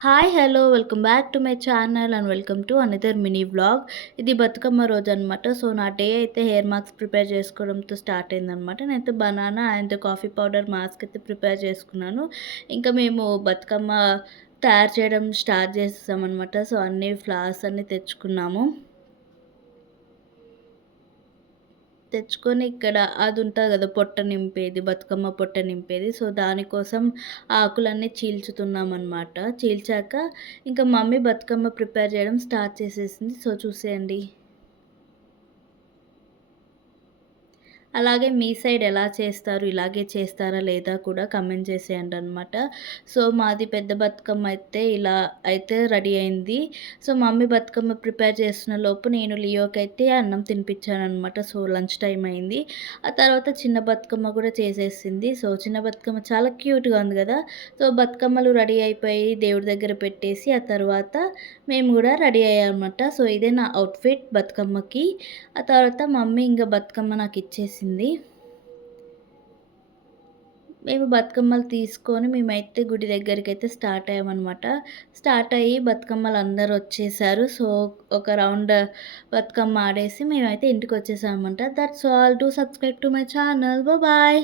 Hi! Hello! Welcome back to my channel and welcome to another mini vlog. ఇది Bathukamma రోజనమాట. So, నా day అయితే hair mask prepare చేసుకోవడంతో start అయిందనమాట. నేనైతే banana and coffee powder mask అయితే prepare చేసుకున్నాను. ఇంకా మేము బతుకమ్మ తయారు చేయడం స్టార్ట్ చేసేసామనమాట. సో, అన్ని ఫ్లవర్స్ అన్నీ తెచ్చుకున్నాము. తెచ్చుకొని ఇక్కడ అది ఉంటది కదా! పొట్ట నింపేది, బతుకమ్మ పొట్ట నింపేది. సో, దానికోసం ఆకులన్నీ చీల్చుతున్నామనమాట. చీల్చాక ఇంకా మమ్మీ బతుకమ్మ ప్రిపేర్ చేయడం స్టార్ట్ చేసేసింది. సో, చూసేయండి. అలాగే మీ సైడ్ ఎలా చేస్తారు? ఇలాగే చేస్తారా లేదా కూడా కామెంట్ చేసేయండనమాట. సో, మాది పెద్ద బతుకమ్మ అయితే ఇలా అయితే రెడీ అయింది. సో, మమ్మీ బతుకమ్మ ప్రిపేర్ చేస్తున్న లోపు నేను లియోకైతే అన్నం తినిపించాననమాట. సో, లంచ్ టైమ్ అయింది. ఆ తర్వాత చిన్న బతుకమ్మ కూడా చేసేసింది. సో, చిన్న బతుకమ్మ చాలా క్యూట్‌గా ఉంది కదా! సో, బతుకమ్మలు రెడీ అయిపోయి దేవుడి దగ్గర పెట్టేసి ఆ తర్వాత మేము కూడా రెడీ అయ్యామన్నమాట. సో, ఇదే నా అవుట్‌ఫిట్ బతుకమ్మకి. ఆ తర్వాత మమ్మీ ఇంక బతుకమ్మ నాకిచ్చేసింది. మేము బతుకమ్మలు తీసుకొని మేమైతే గుడి దగ్గరికైతే స్టార్ట్ అయ్యామనమాట. స్టార్ట్ అయ్యి బతుకమ్మలందరూ వచ్చేసారు. సో, ఒక రౌండ్ బతుకమ్మ ఆడేసి మేమైతే ఇంటికొచ్చేసామనమాట. That's all. Do subscribe to my channel. Bye.